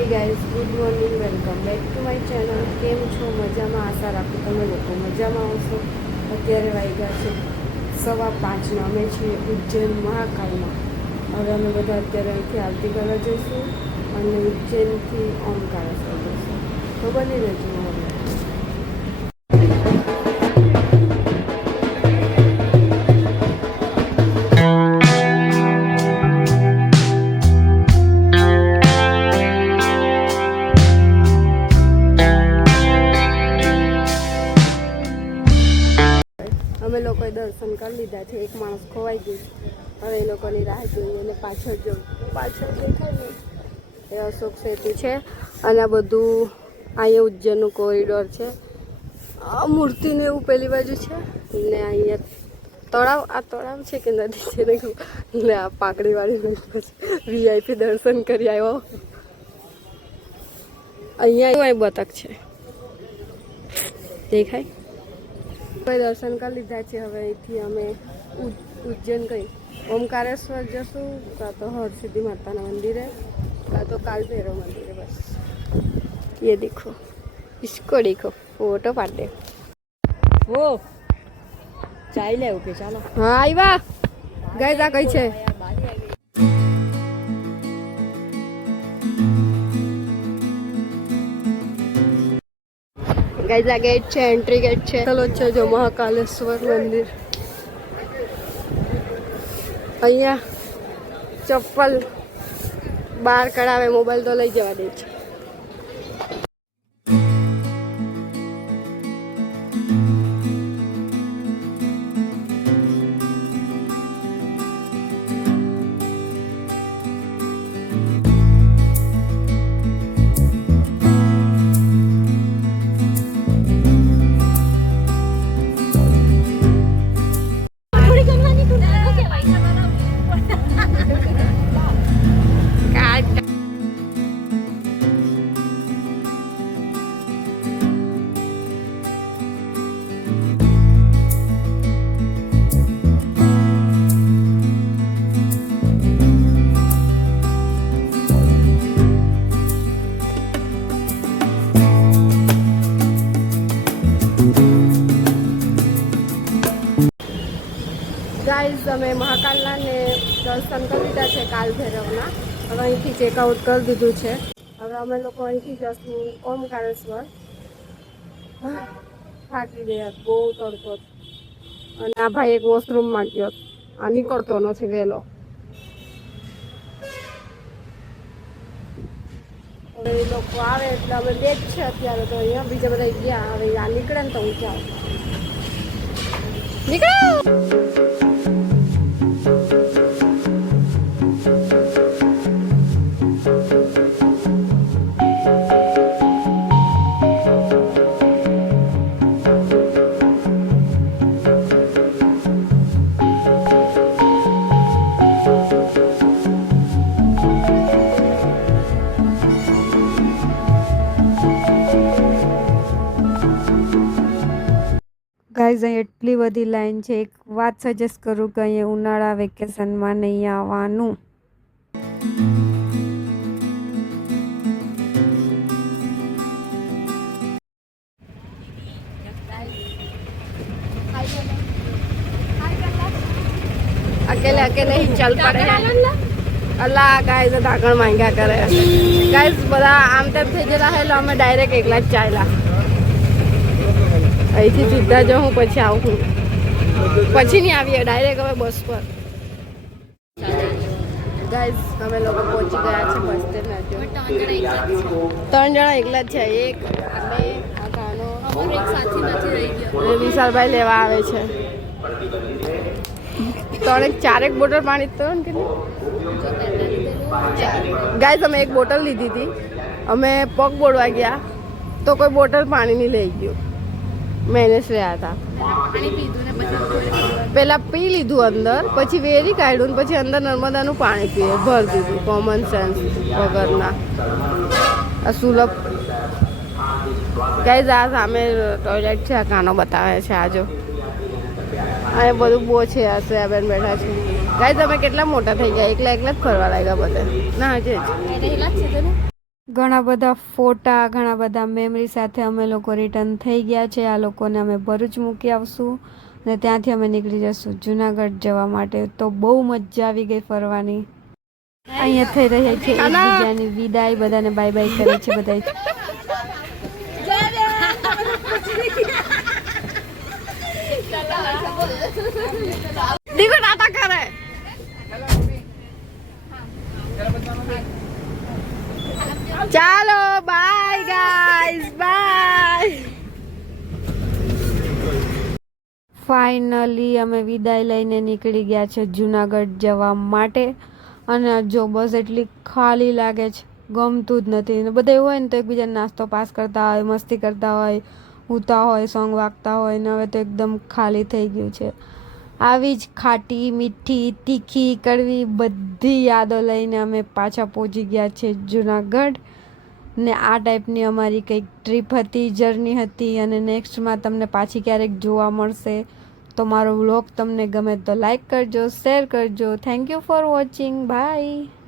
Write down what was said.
Hi guys, good morning, welcome back to my channel. કેમ છો? મજામાં? આશા રાખું તમે લોકો મજામાં આવશો. અત્યારે વાગ્યા છે 5:15. અમે છીએ ઉજ્જૈન મહાકાલમાં. હવે અમે બધા અત્યારે અહીંથી આરતી કરવા જઈશું અને ઉજ્જૈનથી ઓમકારેશ્વર જઈશું. તો બની રહેજો હવે. અમે લોકોએ દર્શન કરી લીધા છે. એક માણસ ખોવાઈ ગયું. હવે એ લોકોની રાહ જોઈએ અને પાછળ દેખાય ને એ અશોક સેતુ છે. અને આ બધું અહીંયા ઉજ્જૈનનું કોરિડોર છે. આ મૂર્તિને એવું પેલી બાજુ છે ને અહીંયા તળાવ. આ તળાવ છે કે નદી છે ને એટલે આ પાકડીવાળી વીઆઈપી દર્શન કરી આવ્યો. અહીંયા બતક છે દેખાય. દર્શન કરી લીધા છે. હવે અહીંથી અમે ઉજ્જૈન ગઈ ઓમકારેશ્વર જશું, કાં તો હરસિદ્ધિ માતાના મંદિરે, કાં તો કાલ ભૈરવ મંદિરે. બસ ये देखो, इसको देखो, फोटो पाड़े वो चाय ले ओके ચાલો. હા આવ્યા ગાઈસ. આ કઈ છે? ગાઈસ આ ગેટ છે, એન્ટ્રી ગેટ છે. ચલો છે જો મહાકાલેશ્વર મંદિર. અહીંયા ચપ્પલ બહાર કઢાવે, મોબાઈલ તો લઈ જવા દે છે. ગાઈઝ અમે મહાકાલના ને દર્શન કરી લીધા છે, કાલ ભૈરવના. હવે અહીંથી ચેકઆઉટ કરી દીધું છે. હવે અમે લોકો અહીંથી જશું ઓમકારેશ્વર. થાકી ગયા, બહુ તડકો. અને આ ભાઈ એક વોશરૂમમાં ગયો, આ નીકળતો નથી વહેલો. હવે એ લોકો આવે એટલે અમે બે જ છે અત્યારે. તો અહીંયા બીજા બધા ગયા. હવે આ નીકળે ને તો હું જાઉં. નીકળો. ગાઈઝ અહીં એટલી બધી લાઈન છે. એક વાત સજેસ્ટ કરું કે અહીંયા ઉનાળા વેકેશનમાં નહીં આવવાનું. अकेले अकेले ही चल पड़े अल्लाह. गाइस ढाकण માંગ્યા કરે. ગાઈસ બધા આમ તેમ થઈ ગયેલા એટલે અમે ડાયરેક્ટ એકલા જ ચાલ્યા. અહીંથી સીધા જો હું પછી આવું. પછી નહીં આવીએ, ડાયરેક્ટ હવે બસ પર. ગાઈસ અમે લોકો પહોંચી ગયા છે બસ સ્ટેન્ડ. 3 જણા એકલા જ છે. એક અમે આ કાનો એક સાથી નથી રહી ગયો. વિશાલભાઈ લેવા આવે છે. 4 બોટલ પાણી તો ને ગાઈસ અમે એક બોટલ લીધી હતી. અમે પગ બોળવા ગયા તો કોઈ બોટલ પાણી નહીં લઈ ગયું. મેનેજ રહ્યા હતા. પેલા પી લીધું અંદર, પછી વેરી કાઢ્યું, પછી અંદર નર્મદાનું પાણી પીએ. ભર દીધું. કોમન સેન્સ વગરના. આ સુલભ. ગાઈસ આ સામે ટોયલેટ છે. આ કાનો બતાવે છે. આજો આ બધું બહુ છે. આ બેન બેઠા છે. ગાઈસ તમે કેટલા મોટા થઈ ગયા, એકલા એકલા જ ફરવા લાગ્યા બધા. ના હજે ઘણા બધા ફોટા, ઘણા બધા મેમરી સાથે અમે લોકો રિટર્ન થઈ ગયા છે. આ લોકોને અમે ભરૂચ મૂકી આવશું અને ત્યાંથી અમે નીકળી જશું જુનાગઢ જવા માટે. તો બહુ મજા આવી ગઈ ફરવાની. અહીંયા થઈ રહી છે એકબીજાની વિદાય, બધાને બાય બાય કરે છે બધા. દીકરો ટાટા કરે. ચાલો બાય ગાઈઝ, બાય. ફાઇનલી અમે વિદાય લઈને નીકળી ગયા છે જુનાગઢ જવા માટે. અને જો બસ એટલી ખાલી લાગે છે, ગમતું જ નથી. ને બધા હોય ને તો એકબીજાને નાસ્તો પાસ કરતા હોય, મસ્તી કરતા હોય, ઉતા હોય, સોંગ વાગતા હોય. ને હવે તો એકદમ ખાલી થઈ ગયું છે. આવી જ ખાટી, મીઠી, તીખી, કડવી બધી યાદો લઈને અમે પાછા પહોંચી ગયા છે જુનાગઢ. ને આ ટાઈપની અમારી કંઈક ટ્રીપ હતી, જર્ની હતી. અને નેક્સ્ટમાં તમને પાછી ક્યારેક જોવા મળશે. તો મારો વ્લોગ તમને ગમે તો લાઈક કરજો, શેર કરજો. Thank you for watching. By.